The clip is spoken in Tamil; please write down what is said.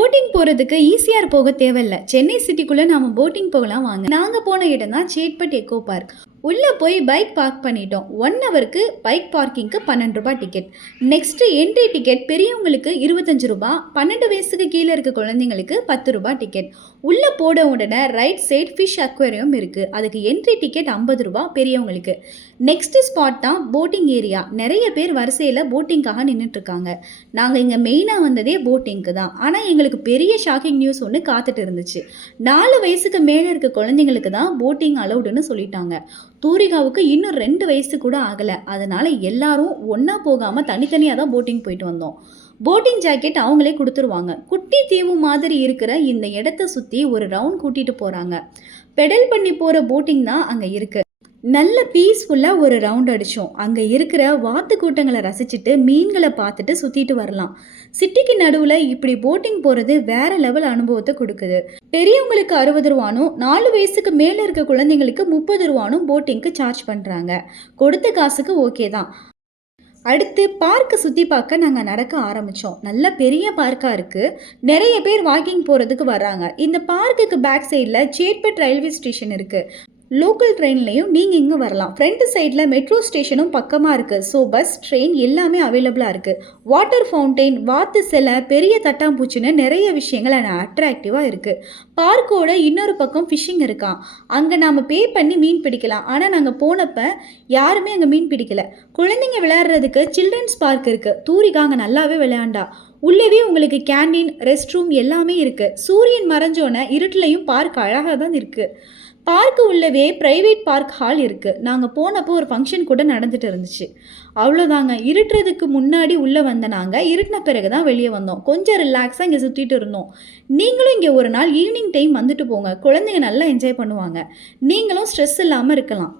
போட்டிங் போகிறதுக்கு ஈஸியாக போக தேவையில்ல. சென்னை சிட்டிக்குள்ளே நாம் போட்டிங் போகலாம் வாங்க. நாங்கள் போன இடம் தான் சேட்பட் எக்கோ பார்க். உள்ளே போய் பைக் பார்க் பண்ணிட்டோம். 1 ஹவருக்கு பைக் பார்க்கிங்க்கு ₹12 டிக்கெட். நெக்ஸ்ட்டு என்ட்ரி டிக்கெட் பெரியவங்களுக்கு ₹25, 12 வயசுக்கு கீழே இருக்க குழந்தைங்களுக்கு ₹10 டிக்கெட். உள்ளே போட உடனே ரைட் சைட் ஃபிஷ் அக்வேரியம் இருக்குது. அதுக்கு என்ட்ரி டிக்கெட் ₹50 பெரியவங்களுக்கு. நெக்ஸ்ட்டு ஸ்பாட் தான் போட்டிங் ஏரியா. நிறைய பேர் வரிசையில் போட்டிங்காக நின்றுட்டுருக்காங்க. நாங்கள் இங்கே மெயினாக வந்ததே போட்டிங்க்கு தான். ஆனால் எங்களுக்கு பெரிய ஷாக்கிங் நியூஸ் ஒன்று காத்துட்டு இருந்துச்சு. 4 வயசுக்கு மேலே இருக்க குழந்தைங்களுக்கு தான் போட்டிங் அலௌடுன்னு சொல்லிட்டாங்க. தூரிகாவுக்கு இன்னும் 2 வயசு கூட ஆகலை. அதனால் எல்லாரும் ஒன்றா போகாமல் தனித்தனியாக தான் போட்டிங் போயிட்டு வந்தோம். போட்டிங் ஜாக்கெட் அவங்களே கொடுத்துருவாங்க. குட்டி தீவு மாதிரி இருக்கிற இந்த இடத்த சுற்றி ஒரு ரவுண்ட் கூட்டிகிட்டு போகிறாங்க. பெடல் பண்ணி போகிற போட்டிங் தான் அங்கே இருக்குது. நல்ல பீஸ்ஃபுல்லாக ஒரு ரவுண்ட் அடித்தோம். அங்கே இருக்கிற வாத்து கூட்டங்களை ரசிச்சுட்டு மீன்களை பார்த்துட்டு சுற்றிட்டு வரலாம். சிட்டிக்கு நடுவில் இப்படி போட்டிங் போகிறது வேற லெவல் அனுபவத்தை கொடுக்குது. பெரியவங்களுக்கு ₹60, 4 வயசுக்கு மேலே இருக்க குழந்தைங்களுக்கு ₹30 போட்டிங்க்கு சார்ஜ் பண்ணுறாங்க. கொடுத்த காசுக்கு ஓகே தான். அடுத்து பார்க்கை சுற்றி பார்க்க நாங்கள் நடக்க ஆரம்பித்தோம். நல்ல பெரிய பார்க்காக இருக்குது. நிறைய பேர் வாக்கிங் போகிறதுக்கு வராங்க. இந்த பார்க்குக்கு பேக் சைடில் சேட்பட் ரயில்வே ஸ்டேஷன் இருக்குது. லோக்கல் ட்ரெயின்லையும் நீங்கள் இங்கே வரலாம். ஃப்ரண்ட் சைடில் மெட்ரோ ஸ்டேஷனும் பக்கமாக இருக்குது. ஸோ பஸ், ட்ரெயின் எல்லாமே அவைலபிளாக இருக்குது. வாட்டர் ஃபவுண்டெயின், வாத்து சிலை, பெரிய தட்டாம்பூச்சின்னு நிறைய விஷயங்கள் அட்ராக்டிவாக இருக்குது. பார்க்கோட இன்னொரு பக்கம் ஃபிஷ்ஷிங் இருக்கான். அங்கே நாம் பே பண்ணி மீன் பிடிக்கலாம். ஆனால் நாங்கள் போனப்போ யாருமே அங்கே மீன் பிடிக்கல. குழந்தைங்க விளையாடுறதுக்கு சில்ட்ரன்ஸ் பார்க் இருக்குது. தூரிகா அங்கே நல்லாவே விளையாண்டா. உள்ளவே உங்களுக்கு கேண்டீன், ரெஸ்ட் ரூம் எல்லாமே இருக்குது. சூரியன் மறைஞ்சோன்னே இருட்டிலையும் பார்க் அழகாக தான் இருக்குது. பார்க்கு உள்ளவே ப்ரைவேட் பார்க் ஹால் இருக்குது. நாங்கள் போனப்போ ஒரு ஃபங்க்ஷன் கூட நடந்துட்டு இருந்துச்சு. அவ்வளோதாங்க. இருட்டுறதுக்கு முன்னாடி உள்ளே வந்த நாங்கள் இருட்டின பிறகு தான் வெளியே வந்தோம். கொஞ்சம் ரிலாக்ஸாக இங்கே சுற்றிட்டு இருந்தோம். நீங்களும் இங்கே ஒரு நாள் ஈவினிங் டைம் வந்துட்டு போங்க. குழந்தைங்க நல்லா என்ஜாய் பண்ணுவாங்க. நீங்களும் ஸ்ட்ரெஸ் இல்லாமல் இருக்கலாம்.